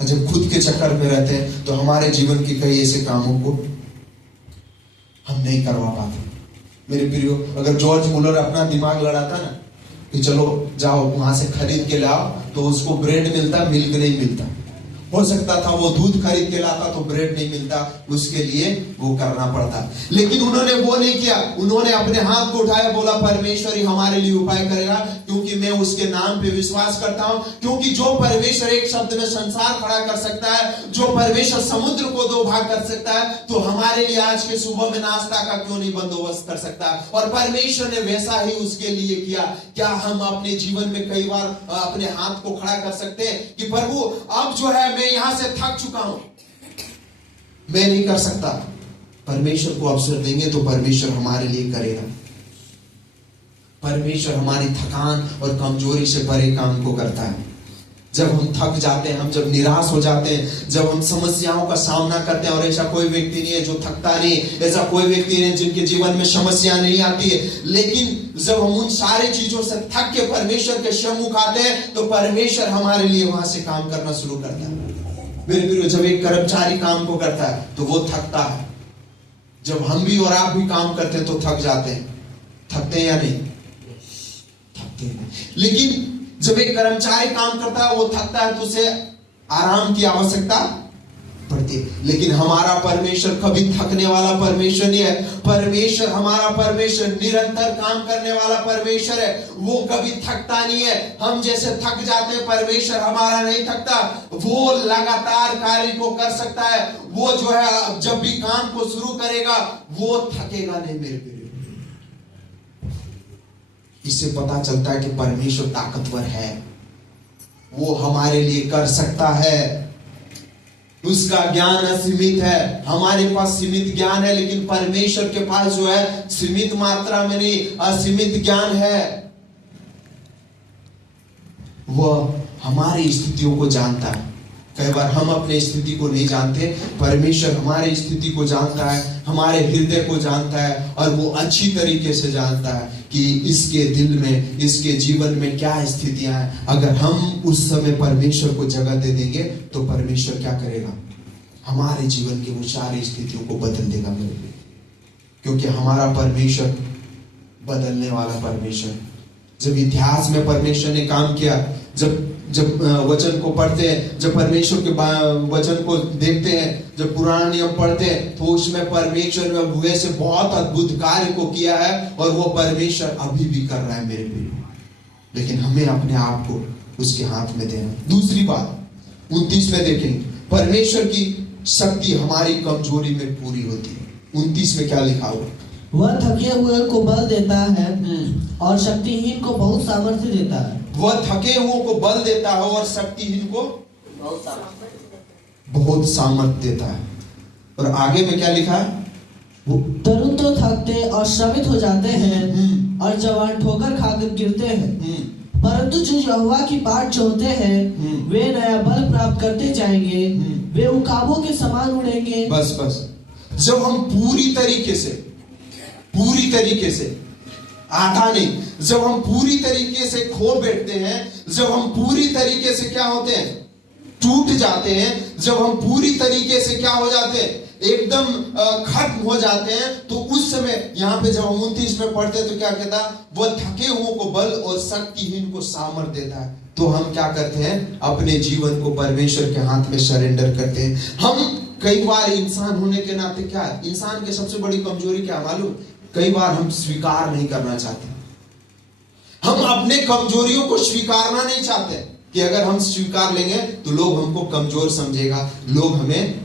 जब खुद के चक्कर में रहते हैं तो हमारे जीवन के कई ऐसे कामों को हम नहीं करवा पाते। मेरे प्रियो, अगर जॉर्ज मुलर अपना दिमाग लड़ाता ना कि चलो जाओ वहां से खरीद के लाओ, तो उसको ब्रेड मिलता, मिल्क नहीं मिलता। हो सकता था वो दूध खरीद के लाता तो ब्रेड नहीं मिलता, उसके लिए वो करना पड़ता। लेकिन उन्होंने वो नहीं किया, उन्होंने अपने हाथ को उठाया, बोला परमेश्वर ही हमारे लिए उपाय करेगा, क्योंकि मैं उसके नाम पे विश्वास करता हूं। क्योंकि जो परमेश्वर एक शब्द में संसार खड़ा कर सकता है, जो परमेश्वर समुद्र को दो भाग कर सकता है, तो हमारे लिए आज के सुबह में नाश्ता का क्यों नहीं बंदोबस्त कर सकता। और परमेश्वर ने वैसा ही उसके लिए किया। क्या हम अपने जीवन में कई बार अपने हाथ को खड़ा कर सकते हैं कि प्रभु अब जो है मैं यहां से थक चुका हूं, मैं नहीं कर सकता। परमेश्वर को अवसर देंगे तो परमेश्वर हमारे लिए करेगा। परमेश्वर हमारी थकान और कमजोरी से परे काम को करता है। जब हम थक जाते हैं, हम जब निराश हो जाते हैं, जब हम समस्याओं का सामना करते हैं, और ऐसा कोई व्यक्ति नहीं है जो थकता नहीं, ऐसा कोई व्यक्ति नहीं जिनके जीवन में समस्या नहीं आती है, लेकिन जब हम उन सारी चीजों से थक के परमेश्वर के सम्मुख आते हैं तो परमेश्वर हमारे लिए वहां से काम करना शुरू करता है। मेरे प्रिय, जब एक कर्मचारी काम को करता है तो वो थकता है। जब हम भी और आप भी काम करते हैं तो थक जाते हैं। थकते हैं या नहीं? थकते हैं। लेकिन जब एक कर्मचारी काम करता है वो थकता है तो उसे आराम की आवश्यकता पड़ती है। लेकिन हमारा परमेश्वर कभी थकने वाला परमेश्वर नहीं है। परमेश्वर, हमारा परमेश्वर निरंतर काम करने वाला परमेश्वर है। वो कभी थकता नहीं है। हम जैसे थक जाते हैं, परमेश्वर हमारा नहीं थकता। वो लगातार कार्य को कर सकता है। वो जो है जब भी काम को शुरू करेगा वो थकेगा नहीं। मेरे प्रिय, इससे पता चलता है कि परमेश्वर ताकतवर है, वो हमारे लिए कर सकता है। उसका ज्ञान असीमित है, हमारे पास सीमित ज्ञान है, लेकिन परमेश्वर के पास जो है सीमित मात्रा में नहीं, असीमित ज्ञान है। वह हमारी स्थितियों को जानता है। कई बार हम अपने स्थिति को नहीं जानते, परमेश्वर हमारी स्थिति को जानता है, हमारे हृदय को जानता है, और वो अच्छी तरीके से जानता है कि इसके दिल में, इसके जीवन में क्या स्थितियां हैं। अगर हम उस समय परमेश्वर को जगह दे देंगे तो परमेश्वर क्या करेगा? हमारे जीवन की वो सारी स्थितियों को बदल देगा मेरे लिए, क्योंकि हमारा परमेश्वर बदलने वाला परमेश्वर। जब इतिहास में परमेश्वर ने काम किया, जब वचन को पढ़ते हैं, जब परमेश्वर के वचन को देखते हैं, जब पुराना नियम पढ़ते हैं, तो उसमें परमेश्वर ने हुए से बहुत अद्भुत कार्य को किया है, और वो परमेश्वर अभी भी कर रहा है मेरे प्रिय। लेकिन हमें अपने आप को उसके हाथ में देना। दूसरी बात 29 में देखेंगे, परमेश्वर की शक्ति हमारी कमजोरी में पूरी होती है। 29 में क्या लिखा हुआ? वह थके हुए को बल देता है और शक्तिहीन को बहुत सामर्थ्य देता है। वह थके हुओं को बल देता है और शक्तिहीन को बहुत सामर्थ्य देता है। और आगे में क्या लिखा है? तरुण तो थकते और श्रमित हो जाते हैं और जवान ठोकर खाकर गिरते हैं, परंतु जो यहोवा की बाट जोहते हैं वे नया बल प्राप्त करते जाएंगे, वे उकाबों के समान उड़ेंगे। बस जब हम पूरी तरीके से आधा नहीं, जब हम पूरी तरीके से खो बैठते हैं, जब हम पूरी तरीके से क्या होते हैं? टूट जाते हैं। जब हम पूरी तरीके से क्या हो जाते हैं? एकदम खत्म हो जाते हैं, तो उस समय यहाँ पे जब हम 29 में पढ़ते हैं तो क्या कहता? वह थके हुओं को बल और शक्तिहीन को सामर्थ्य देता है। तो हम क्या करते हैं? अपने जीवन को परमेश्वर के हाथ में सरेंडर करते हैं। हम कई बार इंसान होने के नाते क्या, इंसान की सबसे बड़ी कमजोरी क्या मालूम? कई बार हम स्वीकार नहीं करना चाहते। हम अपने कमजोरियों को स्वीकारना नहीं चाहते कि अगर हम स्वीकार लेंगे तो लोग हमको कमजोर समझेगा, लोग हमें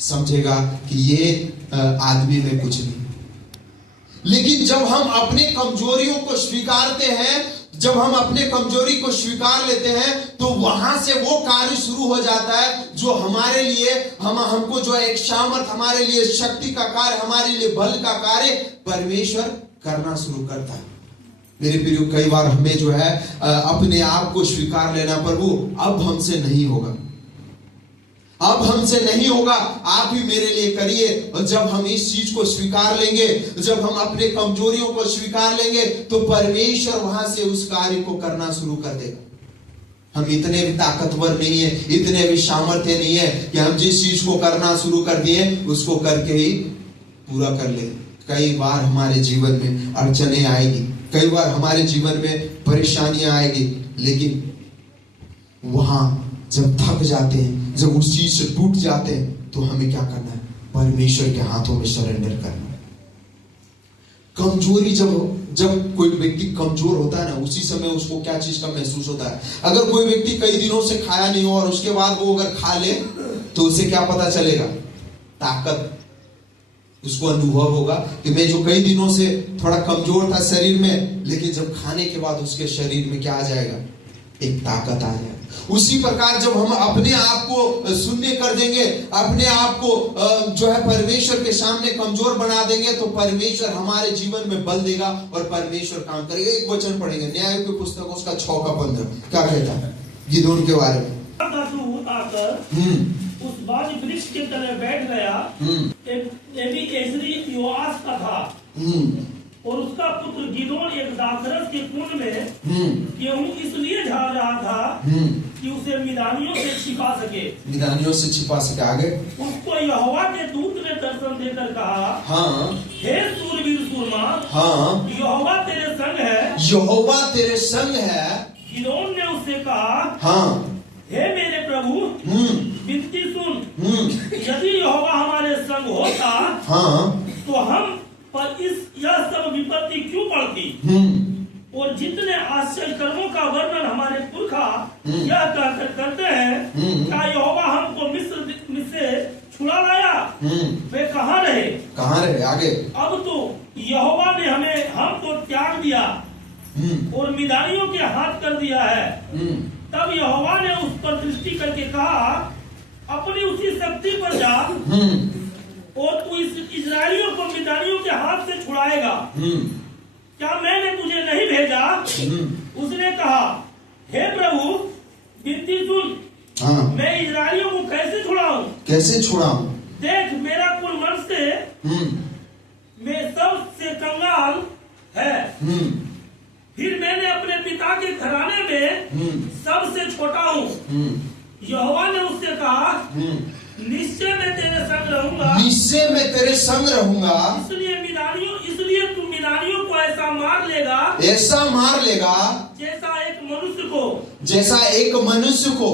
समझेगा कि ये आदमी में कुछ नहीं। लेकिन जब हम अपने कमजोरियों को स्वीकारते हैं, जब हम अपने कमजोरी को स्वीकार लेते हैं, तो वहां से वो कार्य शुरू हो जाता है जो हमारे लिए, हमको जो एक सामर्थ, हमारे लिए शक्ति का कार्य, हमारे लिए बल का कार्य परमेश्वर करना शुरू करता है। मेरे प्रियो, कई बार हमें जो है अपने आप को स्वीकार लेना, प्रभु अब हमसे नहीं होगा, अब हमसे नहीं होगा, आप ही मेरे लिए करिए। और जब हम इस चीज को स्वीकार लेंगे, जब हम अपने कमजोरियों को स्वीकार लेंगे, तो परमेश्वर वहां से उस कार्य को करना शुरू कर देगा। हम इतने भी ताकतवर नहीं है, इतने भी सामर्थ्य नहीं है कि हम जिस चीज को करना शुरू कर दिए उसको करके ही पूरा कर ले। कई बार हमारे जीवन में अड़चने आएगी, कई बार हमारे जीवन में परेशानियां आएगी, लेकिन वहां जब थक जाते हैं, जब उस चीज से टूट जाते हैं, तो हमें क्या करना है? परमेश्वर के हाथों में सरेंडर करना है। कमजोरी जब कोई व्यक्ति कमजोर होता है ना, उसी समय उसको क्या चीज का महसूस होता है? अगर कोई व्यक्ति कई दिनों से खाया नहीं हो और उसके बाद वो अगर खा ले तो उसे क्या पता चलेगा? ताकत उसको अनुभव होगा कि मैं जो कई दिनों से थोड़ा कमजोर था शरीर में, लेकिन जब खाने के बाद उसके शरीर में क्या आ जाएगा? एक ताकत आ जाएगा। उसी प्रकार जब हम अपने आप को शून्य कर देंगे, अपने आप को जो है परमेश्वर के सामने कमजोर बना देंगे, तो परमेश्वर हमारे जीवन में बल देगा और परमेश्वर काम करेगा। एक वचन पढ़ेंगे न्याय की पुस्तक उसका 6:15, क्या कहता है गिदोन के बारे में? उस बाज वृक्ष के तले बैठ गया। एबीएजरी योआस का था और उसका पुत्र गिदोन एक दाखरस के कुंड में गेहूं इसलिए झाड़ रहा था कि उसे मिदानियों से छिपा सके। मिदानियों से छिपा सके। आगे उसको यहोवा के दूत ने दर्शन देकर कहा, हाँ, हे सूरवीर सूरमा, हाँ, यहोवा तेरे संग है। यहोवा तेरे संग है। गिदोन ने उससे कहा, हाँ, हे मेरे प्रभु, विनती सुन, यदि यहोवा हमारे संग होता, हाँ, तो हम पर यह सब विपत्ति क्यों पड़ती? और जितने आश्चर्य कर्मों का वर्णन हमारे पुरखा यह कहकर करते हैं, क्या यहोवा हमको मिस्र से छुड़ा लाया? वे कहाँ रहे? कहाँ रहे? आगे अब तो यहोवा ने हमको त्याग दिया और मिदानियों के हाथ कर दिया है। तब यहोवा ने उस पर दृष्टि करके कहा, अपनी उसी शक्ति पर जा और तू इस इजरायलियों को मिदानियों के हाथ से छुड़ाएगा। क्या मैंने तुझे नहीं भेजा? उसने कहा, हे प्रभु, विनती सुन, हाँ, मैं इजरायलियों को कैसे छुड़ाऊं? कैसे छुड़ाऊं? देख, मेरा कुल मनुष्य मैं सबसे कंगाल है। फिर मैंने अपने पिता के घराने में सबसे छोटा हूँ। यहोवा ने उससे कहा, निश्चय मैं तेरे संग रहूंगा। निश्चय मैं तेरे संग रहूंगा। इसलिए तू मिदानियों को ऐसा मार लेगा, ऐसा मार लेगा जैसा एक मनुष्य को।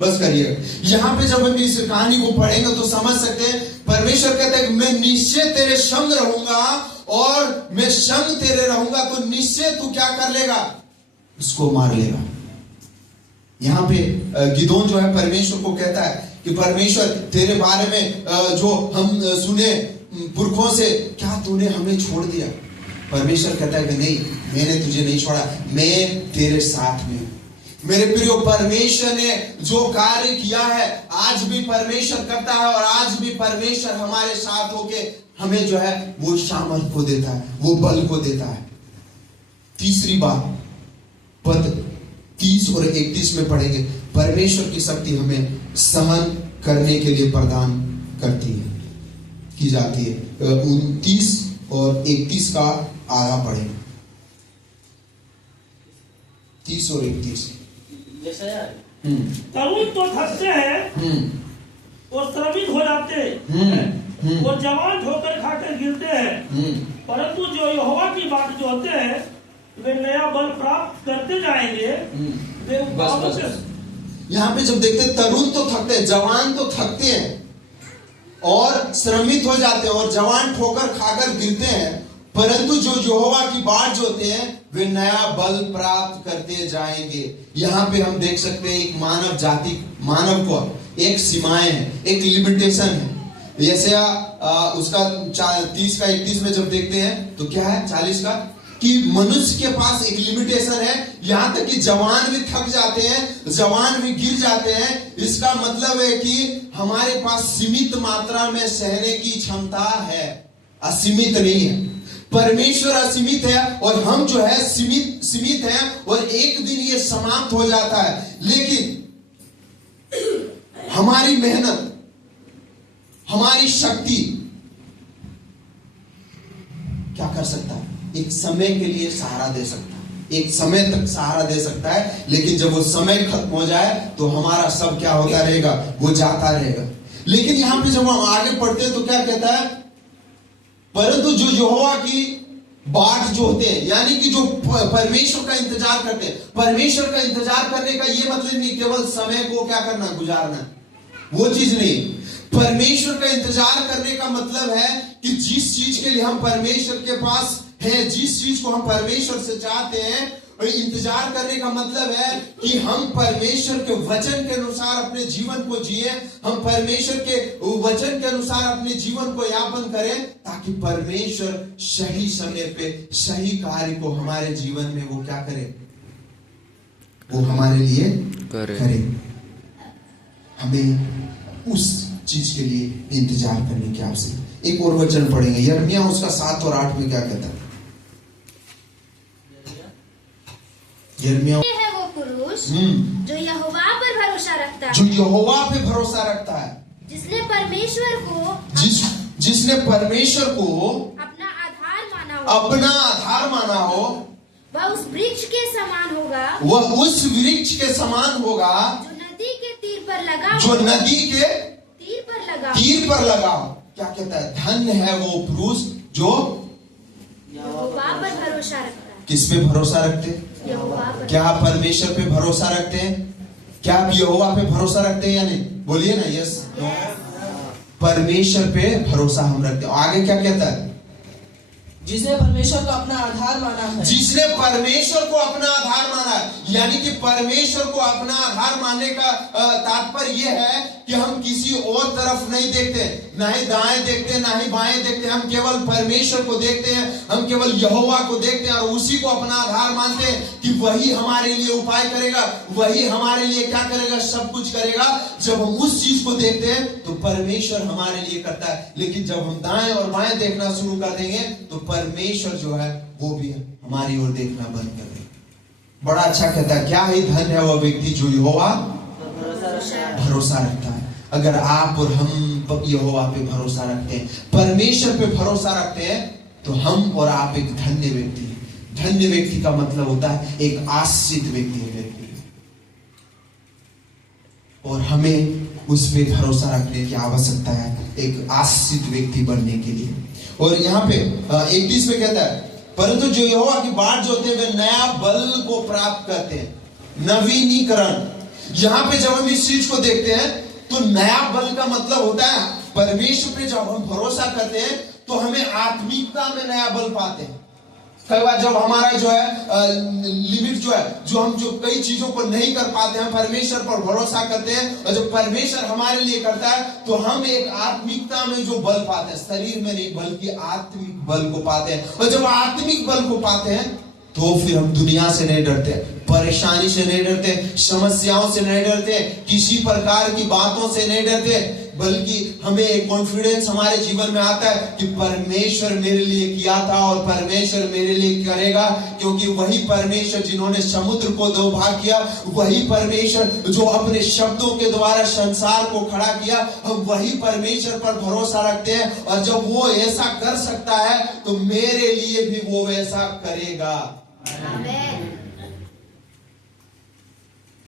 बस करिए। यहाँ पे जब हम इस कहानी को पढ़ेंगे तो समझ सकते हैं, परमेश्वर कहता है कि मैं निश्चय तेरे संग रहूंगा और मैं संग तेरे रहूंगा, तो निश्चय तू क्या कर लेगा? उसको मार लेगा। यहाँ पे गिदोन जो है परमेश्वर को कहता है कि परमेश्वर तेरे बारे में जो हम सुने पुरखों से, क्या तूने हमें छोड़ दिया? परमेश्वर कहता है कि नहीं, मैंने तुझे नहीं छोड़ा, मैं तेरे साथ में हूं। मेरे प्रियो, परमेश्वर ने जो कार्य किया है आज भी परमेश्वर करता है और आज भी परमेश्वर हमारे साथ होके हमें जो है वो सामर्थ को देता है, वो बल को देता है। तीसरी बात पद 30 और 31 में पढ़ेंगे, परमेश्वर की शक्ति हमें सहन करने के लिए प्रदान करती है, की जाती है। 29 और 31 का आधा पढ़ेंगे, 30 और 31। तरुण तो थकते हैं और श्रमित हो जाते हैं और जवान ठोकर खाकर गिरते हैं, परंतु जो यहोवा की बात जो होते हैं वे नया बल प्राप्त करते जाएंगे। वे बस। यहाँ पे जब देखते हैं, तरुण तो थकते हैं, जवान तो थकते हैं और श्रमित हो जाते हैं और जवान ठोकर खाकर गिरते हैं, परंतु जो यहोवा की बाट जो होते हैं वे नया बल प्राप्त करते जाएंगे। यहाँ पे हम देख सकते हैं एक मानव जाति, मानव को एक सीमाएं हैं, एक लिमिटेशन है। जैसे उसका 30 का 31 में जब देखते हैं तो क्या है 40 का, कि मनुष्य के पास एक लिमिटेशन है। यहां तक कि जवान भी थक जाते हैं, जवान भी गिर जाते हैं। इसका मतलब है कि हमारे पास सीमित मात्रा में सहने की क्षमता है, असीमित नहीं है। परमेश्वर असीमित है और हम जो है सीमित हैं और एक दिन ये समाप्त हो जाता है। लेकिन हमारी मेहनत, हमारी शक्ति क्या कर सकता है? एक समय के लिए सहारा दे सकता है, एक समय तक सहारा दे सकता है, लेकिन जब वो समय खत्म हो जाए तो हमारा सब क्या होता रहेगा, वो जाता रहेगा। लेकिन यहां पे जब हम आगे पढ़ते हैं तो क्या कहता है, परंतु जो यहोवा की बाट जो होते हैं, यानी कि जो परमेश्वर का इंतजार करते हैं, परमेश्वर का इंतजार करने का ये मतलब नहीं केवल समय को क्या करना, गुजारना, वो चीज नहीं। परमेश्वर का इंतजार करने का मतलब है कि जिस चीज के लिए हम परमेश्वर के पास है, जिस चीज को हम परमेश्वर से चाहते हैं, और इंतजार करने का मतलब है कि हम परमेश्वर के वचन के अनुसार अपने जीवन को जिए, हम परमेश्वर के वचन के अनुसार अपने जीवन को यापन करें, ताकि परमेश्वर सही समय पे सही कार्य को हमारे जीवन में वो क्या करे, वो हमारे लिए करे। हमें उस चीज के लिए इंतजार करने की आवश्यकता। एक और वचन पढ़ेंगे, यिर्मयाह उसका 7 और 8 में क्या कहता है। यिर्मयाह है वो पुरुष जो यहोवा पर भरोसा रखता है, जो यहोवा पे भरोसा रखता है, जिसने परमेश्वर को जिसने परमेश्वर को अपना आधार माना हो, अपना आधार माना हो, वह उस वृक्ष के समान होगा, वह उस वृक्ष के समान होगा जो नदी के तीर पर लगा जो नदी के तीर पर लगा हो। क्या कहता है, धन्य है वो पुरुष जो यहोवा पर भरोसा रखता है। किस पे भरोसा रखते हैं? यहोवा पर। क्या आप परमेश्वर पे भरोसा रखते हैं? क्या आप यहोवा पे भरोसा रखते हैं या नहीं? बोलिए ना, यस। परमेश्वर पे भरोसा हम रखते हैं। आगे क्या कहता है, जिसने परमेश्वर को अपना आधार माना है, जिसने परमेश्वर को अपना आधार माना है, यानी कि परमेश्वर को अपना आधार मानने का तात्पर्य यह है कि हम किसी और तरफ नहीं देखते, ना ही दाएं देखते, ना ही बाएं देखते, हम केवल परमेश्वर को देखते हैं, हम केवल यहोवा को देखते हैं और उसी को अपना आधार मानते हैं कि वही हमारे लिए उपाय करेगा, वही हमारे लिए क्या करेगा, सब कुछ करेगा। जब हम उस चीज को देखते हैं तो परमेश्वर हमारे लिए करता है, लेकिन जब हम दाएं और बाएं देखना शुरू कर देंगे तो परमेश्वर जो है वो भी हमारी ओर देखना बंद कर देगा। बड़ा अच्छा कहता है, क्या ही धन्य है वह व्यक्ति जो यहोवा भरोसा रखता है। अगर आप और हम यहोवा पे भरोसा रखते हैं, परमेश्वर पे भरोसा रखते हैं, तो हम और आप एक धन्य व्यक्ति हैं। धन्य व्यक्ति का मतलब होता है एक आश्रित व्यक्ति है, और हमें उस पे भरोसा रखने की आवश्यकता है एक आश्रित व्यक्ति बनने के लिए। और यहाँ पे 31 में कहता है, परंतु जो यहोवा की बाट जो होते हैं वे नया बल को प्राप्त करते हैं, नवीनीकरण। यहाँ पे जब हम इस चीज को देखते हैं तो नया बल का मतलब होता है परमेश्वर पे जब हम भरोसा करते हैं तो हमें आत्मिकता में नया बल पाते हैं। कई बार जब हमारा जो है लिमिट जो है, जो हम जो कई चीजों को नहीं कर पाते हैं, परमेश्वर पर भरोसा करते हैं, और जब परमेश्वर हमारे लिए करता है तो हम एक आत्मिकता में जो बल पाते हैं, शरीर में नहीं बल्कि आत्मिक बल को पाते हैं। और जब आत्मिक बल को पाते हैं तो फिर हम दुनिया से नहीं डरते, परेशानी से नहीं डरते, समस्याओं से नहीं डरते, किसी प्रकार की बातों से नहीं डरते, बल्कि हमें एक कॉन्फिडेंस हमारे जीवन में आता है कि परमेश्वर मेरे लिए किया था और परमेश्वर मेरे लिए करेगा, क्योंकि वही परमेश्वर जिन्होंने समुद्र को दो भाग किया, वही परमेश्वर जो अपने शब्दों के द्वारा संसार को खड़ा किया, हम वही परमेश्वर पर भरोसा रखते हैं। और जब वो ऐसा कर सकता है तो मेरे लिए भी वो वैसा करेगा। आमीन।